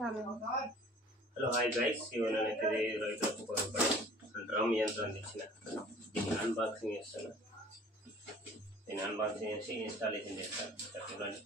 Hello hi guys, ఇవాళ నేనైతే రైతులకు ఉపయోగపడే డ్రమ్ యంత్రం తెచ్చిన దీన్ని అన్బాక్సింగ్ చేస్తాను. దీన్ని అన్బాక్సింగ్ చేసి ఇన్స్టాలేషన్ చేస్తాను. చూడండి.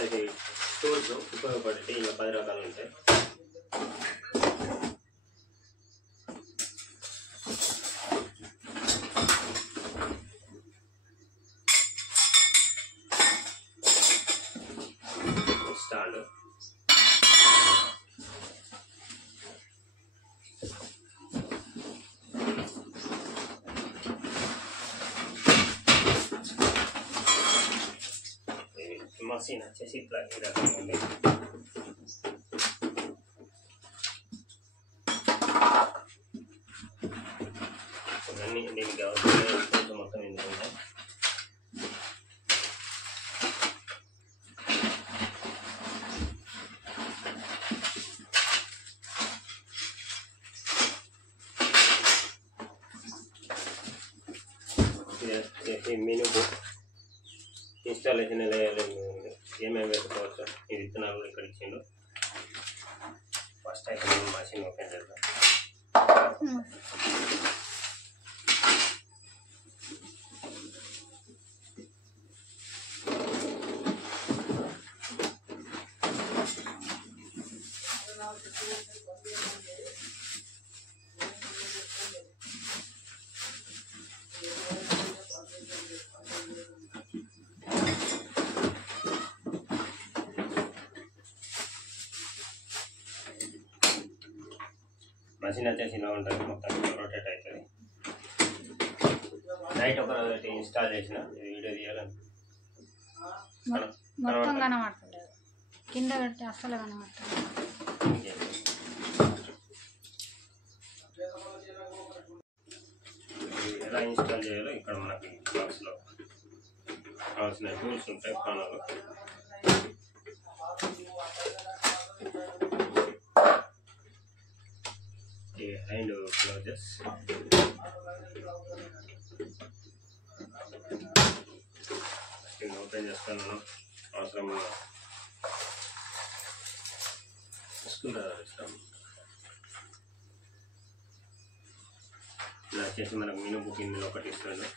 అయితే టూల్స్ ఉపయోగపడేవి ఇంకా 10 రకాలు ఉంటాయి. స్టాండ్, మసీన్ వచ్చేసి ఇట్లా ఈ రకంగా ఉంది. ఇవన్నీ దీనికి కావాల్సిన మొత్తం ఇందులో ఉన్నాయి. మెనూ బుక్, ఇన్స్టాలేషన్ ఎలా ఏమేమి వేసుకోవచ్చు, ఈ విత్తనాలు కూడా ఇక్కడ ఇచ్చిండు. ఫస్ట్ అయితే మనం మషిన్ ఓపెన్ చేద్దాం. మషిన్ వచ్చేసి ఇలా ఉంటుంది, మొత్తం రొటేట్ అవుతుంది. నైట్ ఒక రోజు అయితే ఇన్స్టాల్ చేసిన వీడియో తీయాలని మొత్తం కనబడతలేదు, కింద పెడితే అస్సలు కనబడతలేదు. ఎలా ఇన్స్టాల్ చేయాలో ఇక్కడ మనకి బాక్స్లో కావాల్సిన టూల్స్ ఉంటాయి. ఫోన్లో హ్యాండ్ క్లోజెస్, ఓపెన్ చేస్తాను. అవసరం స్క్రూ డ్రైవర్ ఇస్తాం. ఇలా వచ్చేసి మనకు మెనూ బుక్ ఇందులో ఒకటి ఇస్తాను.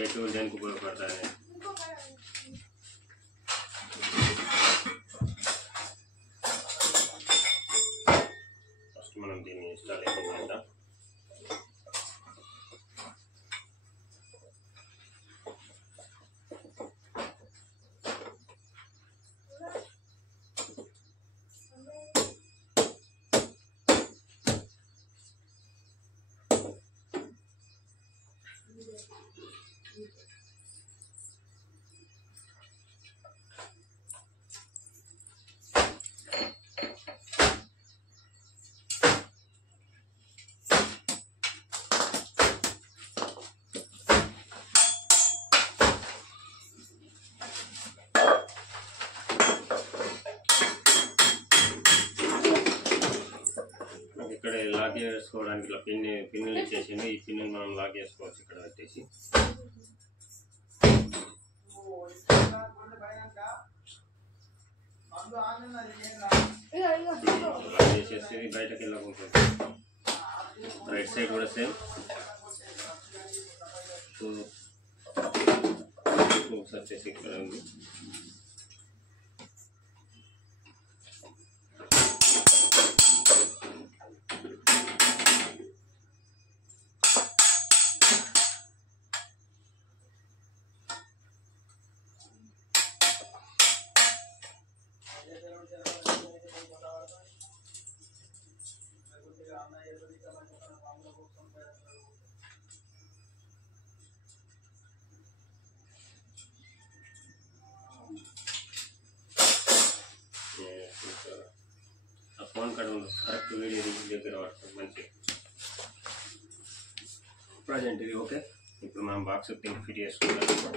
ఏ టూల్ దేనికి ఉపయోగపడతాయి. ఫస్ట్ మనం దీన్ని ఇన్స్టాలేషన్ చేద్దాం. ఇక్కడ లాక్ చేసుకోవడానికి ఇట్లా పిన్నులు ఇచ్చేసింది. ఈ పిన్నులు మనం లాక్ చేసుకోవచ్చు ఇక్కడ పెట్టేసి. లాక్ చేసేసి బయటకు వెళ్ళకుంటుంది. రైట్ సైడ్ కూడా సేమ్ హూక్స్ వచ్చేసి ఇక్కడ ఉంది. కరెక్ట్ వీడియో దగ్గర పడుతుంది మంచిగా. ప్రజెంట్ ఇది ఓకే. ఇప్పుడు మనం బాక్స్ ఫిట్ చేసుకుంటాం.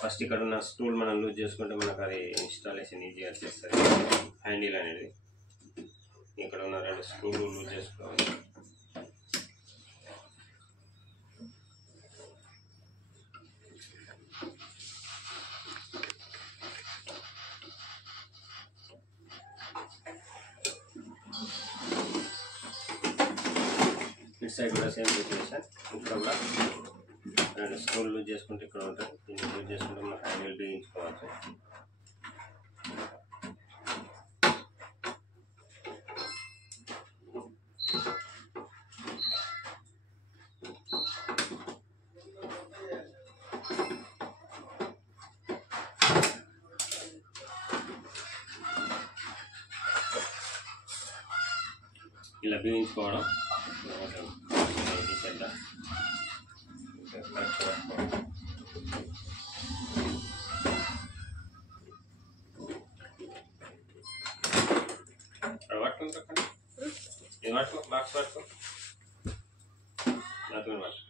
ఫస్ట్ ఇక్కడ ఉన్న స్టూల్ మనం లూజ్ చేసుకుంటే మనకు అది ఇన్స్టాలేషన్ ఈజీగా వచ్చేస్తుంది. హ్యాండిల్ అనేది ఇక్కడ ఉన్న 2 స్క్రూలు లూజ్ చేసుకోవాలి. ఇటు సైడ్ కూడా సేమ్ సిచ్యువేషన్. ఇక్కడ కూడా 2 స్క్రూలు లూజ్ చేసుకుంటే ఇక్కడ ఉంటుంది. దీన్ని లూజ్ చేసుకుంటే మనం హ్యాండిల్ బిగించుకోవచ్చు. ఇలా బిగించుకోవడం తీసేద్దాం. పట్టుకుని చెప్పండి. ఇది పట్టుకో, బాక్స్ పట్టుకో, నాతో పట్టుకో.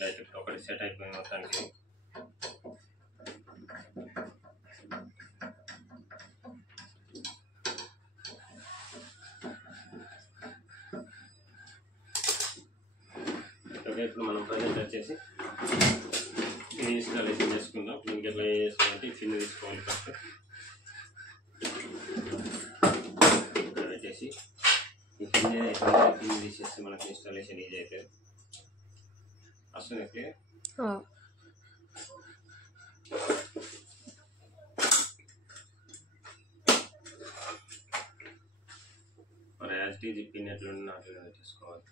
రైట్ ఇప్పుడు ఒకటి సెట్ అయిపోయింది మొత్తానికి. ఓకే ఇప్పుడు మనం ప్రజెంట్ వచ్చేసి ఇది ఇన్స్టాలేషన్ చేసుకుందాం. దీనికి ఎట్లా చేసుకోవాలంటే ఈ పిన్ తీసుకోవాలి. ఫస్ట్ ఇక్కడ వచ్చేసి ఈ పిన్ తీసేస్తే మనకి ఇన్స్టాలేషన్ ఈజీ అవుతుంది. వస్తుంది క్లియర్. మరి యాజ్ టీజీ పిన్ ఎట్లున్నా అట్లా చేసుకోవాలి.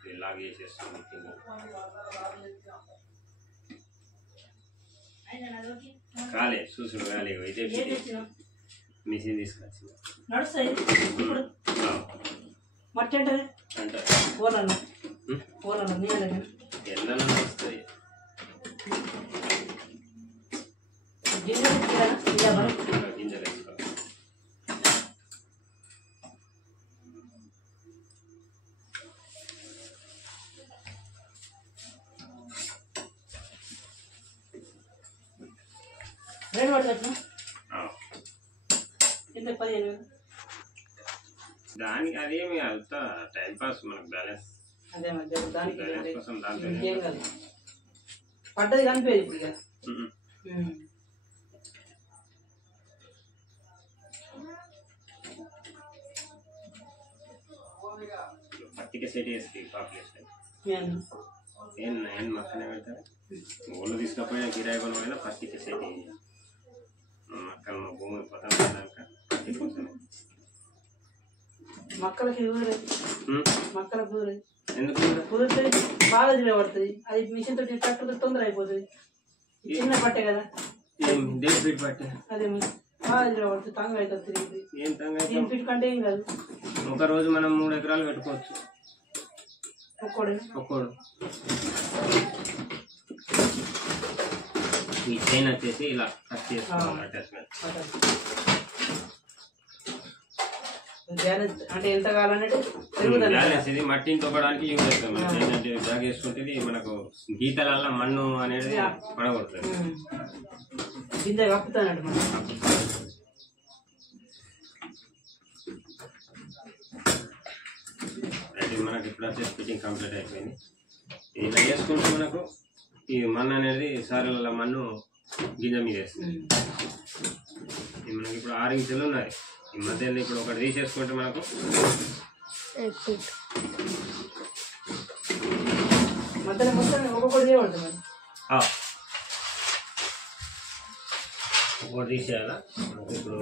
ఇది లాగ్ చేసేస్తుంది పిన్. కాలే చూసుడు కాలే ఇదే మిషన్ తీసుకొచ్చింది. నడుస్తాయి ఇప్పుడు మట్టి అంటే అంటే పోలన్న పోలన్న నీళ్ళ ఎన్న వస్తుంది. గింజలు గింజలు వేసుకోవాలి. రేటు పడుతుంది ఎంత 15,000. దానికి అదేమి అవుతా టైంపాస్ మనకు బ్యాలెన్స్. అదే మధ్య దానికి బ్యాలెన్స్ కోసం దాంట్లో ఇంకేం కాదు. పడ్డది కనిపించదు ఇప్పుడు ఇక. పత్తికి సెట్ చేసి పాపులేషన్ ఏం మక్కనే పెడతారు. ఊళ్ళు తీసుకపోయినా కిరాయి కొనమైనా పత్తికి సెట్ చేయాలి. మక్కలు భూమి పతంగా పత్తి కోసం మక్కలకి దూరం మక్కల దూరం ఎందుకు కుదిరితే బాగా పడుతుంది. అది మిషన్ తోటి కట్టుకుంటే తొందర అయిపోతుంది. చిన్న పట్టే కదా, డేట్ ఫీట్ పట్టే అదే బాగా పడుతుంది. తంగ అవుతుంది తిరిగి. ఏం తంగ దీని ఫీట్ కంటే ఏం కాదు. ఒక రోజు మనం 3 ఎకరాలు పెట్టుకోవచ్చు. ఒక్కోడు ఈ చైన్ వచ్చేసి ఇలా కట్ చేసుకోవాలి. అటాచ్మెంట్ అంటే ఎంత కావాలన్నట్టు బ్యాలెన్స్ ఇది మట్టిని తొక్కడానికి యూజ్ అవుతాం. చైన్ అంటే బ్యాగ్ వేసుకుంటే మనకు గీతలల్ల మన్ను అనేది పడగొడుతుంది. గింజ కప్పుతానంట మనకి ఇప్పుడు వచ్చేసి ఫిట్టింగ్ కంప్లీట్ అయిపోయింది. ఇలా వేసుకుంటే మనకు ఈ మన్ను అనేది సార్ల మన్ను గింజ మీద వేస్తుంది. మనకి ఇప్పుడు 6 ఇంచులు ఉన్నాయి. ఈ మధ్యలో ఇప్పుడు ఒకటి తీసేసుకుంటే మనకు మధ్యలో మొత్తం ఒక్కొక్కటి చేయబడుతుంది. ఒకటి తీసేయాలా. ఇప్పుడు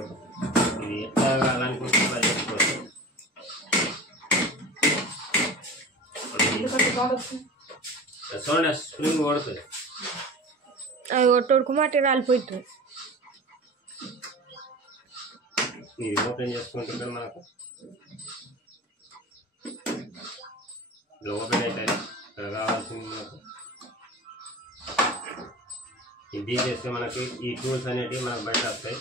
ఇది ఎట్లా కావాలనుకుంటే చేసుకోవచ్చు. చూడండి స్ప్రింగ్ కొడుతుంది. అది ఒట్టొడుకు మట్టి రాలిపోతుంది. ఇది ఓపెన్ చేసుకుంటుంటే మనకు ఇది ఓపెన్ అవుతాయి. ఇక్కడ కావాల్సింది మనకు ఇది తీసేస్తే మనకి ఈ టూల్స్ అనేటివి మనకు బయట వస్తాయి.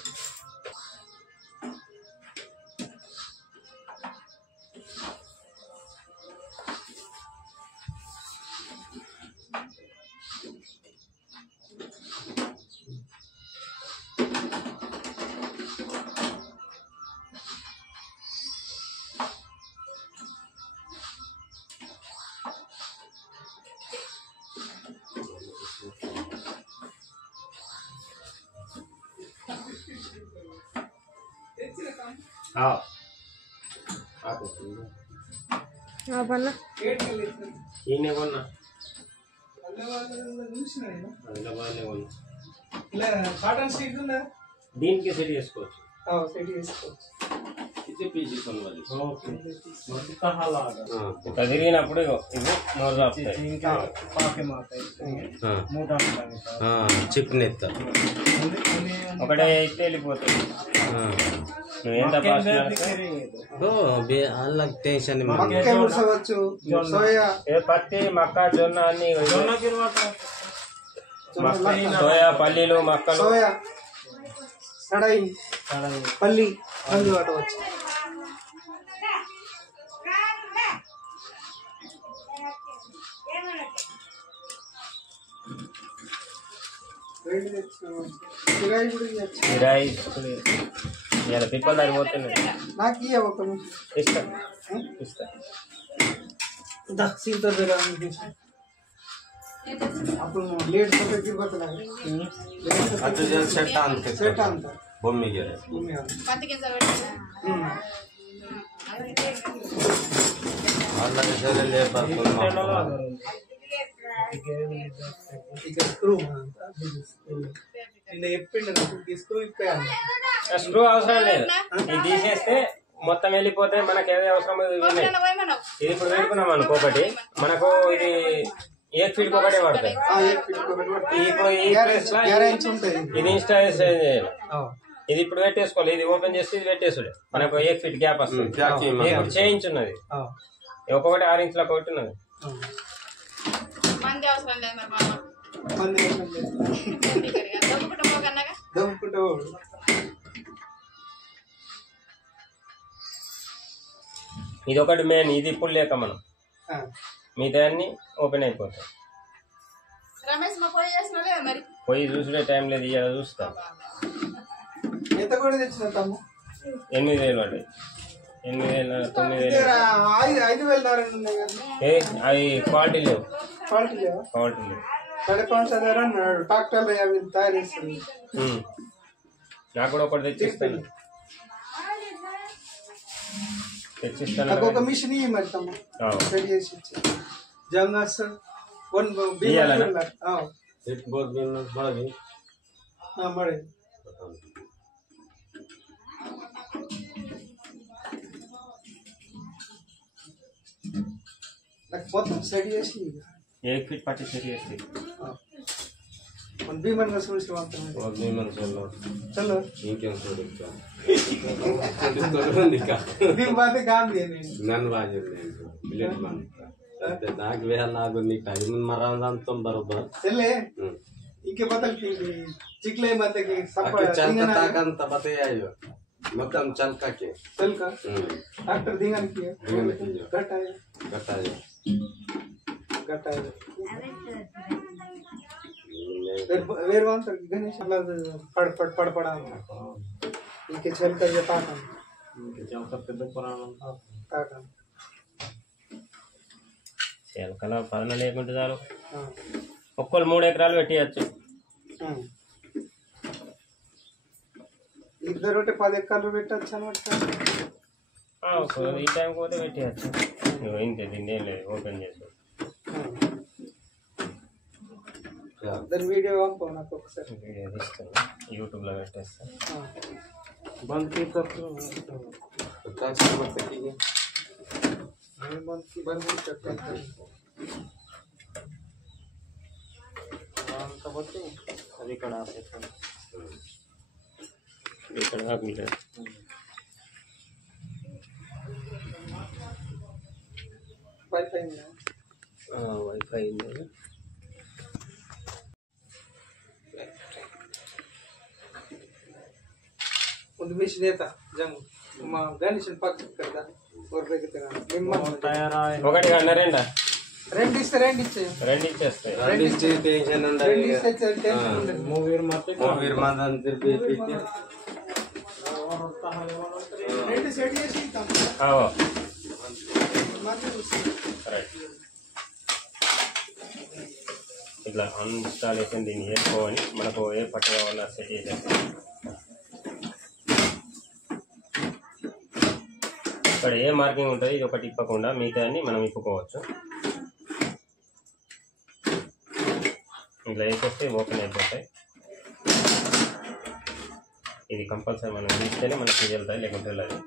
ఈయన కొన్నా దీనికి సెట్ చేసుకోవచ్చు. తిరిగినప్పుడు ఇవి చిప్నెత్త ఒకటే అయితే వెళ్ళిపోతుంది. నువ్వేంత టెన్షన్ పత్తి మక్క జొన్న అన్ని సోయా పల్లీలు మక్కలు పల్లి వాటవచ్చు. ఇలా తిప్పలు సరిపోతున్నాయి. నాకు ఇస్తా ఇస్తా అప్పుడు లేట్ సెట్ అంత బొమ్మిಗೆ స్క్రూ అవసరం లేదు. ఇది తీసేస్తే మొత్తం వెళ్ళిపోతే మనకి ఏది అవసరం ఇది ఇప్పుడు పెట్టుకున్నాం అనుకో ఒకటి మనకు ఇది 1 ఫీట్ ఒకటే పడతాయి. ఇప్పుడు ఈ ప్లేస్ లో ఇది ఇన్స్టాల్ చేయాలి. ఇది ఇప్పుడు పెట్టేసుకోవాలి. ఇది ఓపెన్ చేసి ఇది పెట్టేసుడే మనకు 1 ఫీట్ గ్యాప్ వస్తుంది. ఇప్పుడు చేయించున్నది ఒక్కొక్కటి 6 ఇంచుల ఒకటి ఉన్నది. ఇది ఒకటి మెయిన్. ఇది ఇప్పుడు లేక మనం మిగతా అన్ని ఓపెన్ అయిపోతాయి. పోయి చూసుడే టైం లేదు. ఇలా చూస్తా 8,000 పడ్డాయి. 8,000 9,000 అవి క్వాలిటీ లేవు. ట్రాక్టర్ తయారు చేస్తుంది. నాకు కూడా ఒకటి తెచ్చిస్తాను. ఒక మిషన్ మరి రెడీ చేసి జమ్నాస్ మొత్తం సెట్ చేసి 1 फीट पट्टी सेट చేస్తే మన భీమన్ చూసి మాత్రమే और भीमन चलो చలో ఇంకేం చూడొచ్చు భీమ్ బాతే కాదు నేను నన్ను బాగా బిల్లెట్ బాగా నాకు వేళ నాకు నీ టైం మరంతా బరోబర్ చల్లే ఇంకే బతల్ కి చిక్లే మతే కి సప్ప చల్క తాకంత బతయాయో మొత్తం చల్కా के చల్కా డాక్టర్ దింగన్ కి గటాయ గటాయ గటాయ వేర్ వంత గణేష్ అలా పడ పడ ఇంకే చల్కా ये తాకం ఇంకే చల్కా పెద్ద పురాణం తాకం చిలకల పదన లేకుంటే చాలు ఒక్కళ్ళు 3 ఎకరాలు పెట్టియచ్చు ఇద్దరు 10 ఎకరాలు పెట్టచ్చు అన్నమాట ఈ టైం పోతే పెట్టియచ్చు ఇంతే దీన్ని లేదు ఓపెన్ చేసి దాని వీడియో పంపు నాకు ఒకసారి వీడియో తీస్తాను యూట్యూబ్లో పెట్టేస్తాను बंद की तरफ बंद नहीं करते కాబట్టి అది ఇక్కడ ఆపేస్తాను ఇక్కడ ఆపలేదు वाईफाई వైఫై ఉంది ಒಂದು ಮಿಷನ್ ಏತಾ ಜಂಗ್ మా గణేషన్ పక్క కదా ఊర్లోకి ఒకటి కన్నా రెండా రెండు ఇస్తే రెండు ఇచ్చే రెండు ఇచ్చేస్తాయి రెండు ఇచ్చే టెన్షన్ ఉండదు రెండు ఇస్తే టెన్షన్ ఉండదు మూవీర్ మాదన్ తిరిపి రెండు సెట్ చేసి ఇస్తాం రైట్ ఇట్లా అన్ఇన్స్టాలేషన్ దీన్ని చేసుకోవాలి మనకు ఏ పట్టు కావాలన్నా సెట్ చేసేస్తాం ఇక్కడ ఏ మార్కింగ్ ఉంటుంది ఇది ఒకటి ఇప్పకుండా మిగతా అన్ని మనం ఇప్పుకోవచ్చు ఇట్లా వేసేస్తే ఓపెన్ అయిపోతాయి ఇది కంపల్సరీ మనం తీస్తేనే మనకి వెళ్తాయి లేకుంటే వెళ్ళదు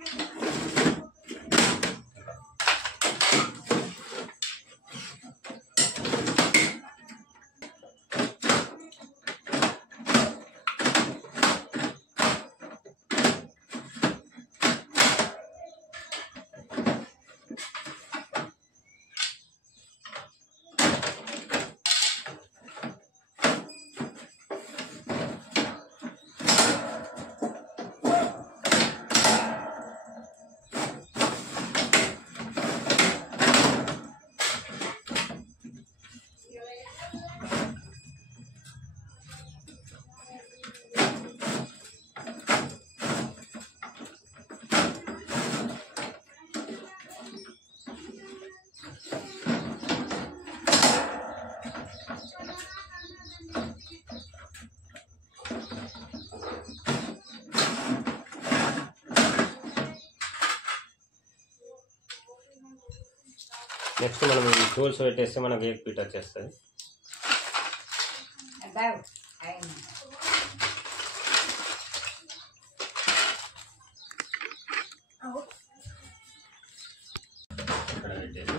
నెక్స్ట్ మనం టూల్స్ పెట్టేస్తే మనకి 1 ఫీట్ వచ్చేస్తుంది ఇక్కడ పెట్టేసి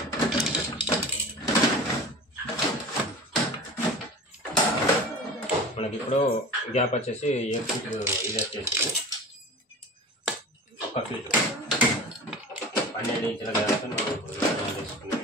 మనకి ఇప్పుడు గ్యాప్ వచ్చేసి 1 ఫీట్ ఇది వచ్చేసి 1 ఫీట్ 12 ఇంచుల గ్యాప్ మనం తీసుకున్నాం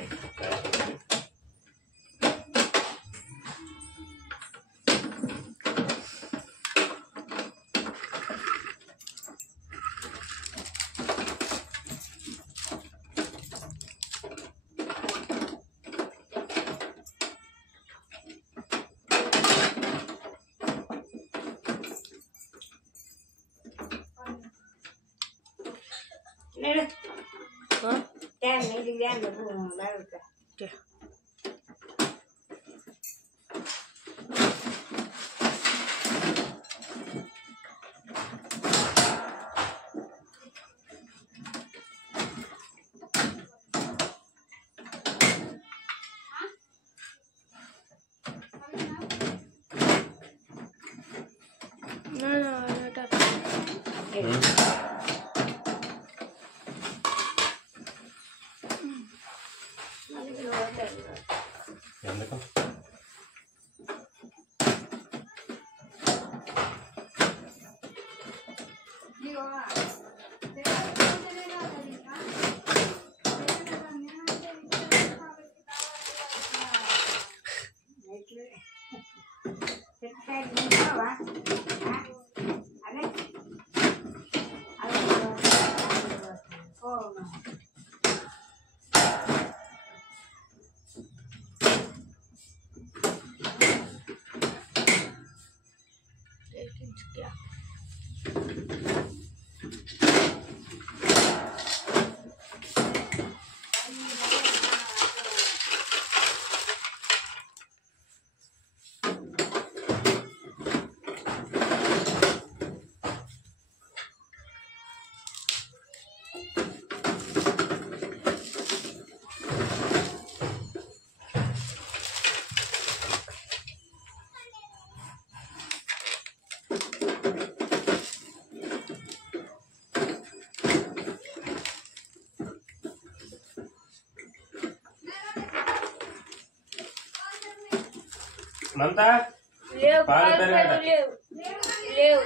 అందుకు మంతా పాలు పెరగట లేవు లేవు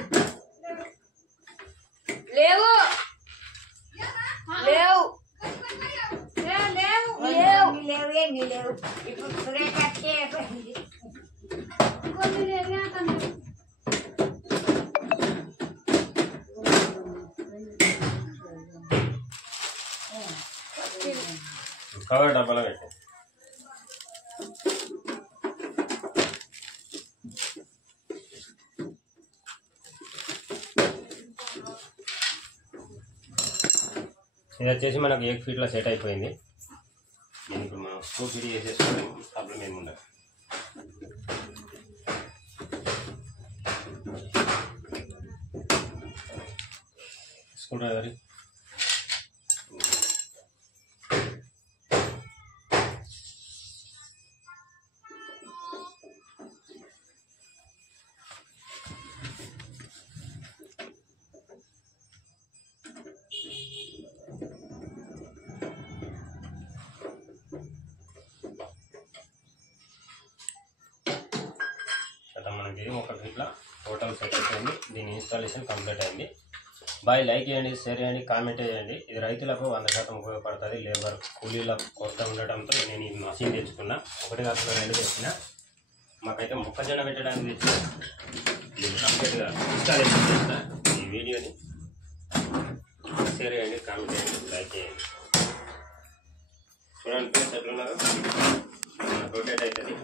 లేవు లేవు ఇప్పుడు కవర్ డబ్బాలో పెట్టే ఇది వచ్చేసి మనకు 1 ఫీట్లో సెట్ అయిపోయింది. నేను ఇప్పుడు మనం స్క్రూ ఫిట్ చేసేసుకుంటే ప్రాబ్లం ఏమి ఉండదు. స్క్రూ డ్రైవర్ మనకి 1 ఫీట్లో టోటల్ సెట్ అయిపోయింది. దీని ఇన్స్టాలేషన్ కంప్లీట్ అయింది. బాయ్, లైక్ చేయండి, షేర్ చేయండి, కామెంట్ చేయండి. ఇది రైతులకు 100% ఉపయోగపడుతుంది. లేబర్ కూలీల కొరత ఉండటంతో నేను ఈ మషిన్ తెచ్చుకున్నా. 1 కాకుండా 2 తెచ్చిన. మాకైతే మొక్కజొన్న పెట్టడానికి తెచ్చిన. దీన్ని కంప్లీట్గా ఇన్స్టాలేషన్ చేసిన. ఈ వీడియోని షేర్ చేయండి, కామెంట్ చేయండి, లైక్ చేయండి. చూడండి ఫ్రెండ్స్ ఎట్లున్నారు, రొటేట్ అవుతుంది.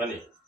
Vale.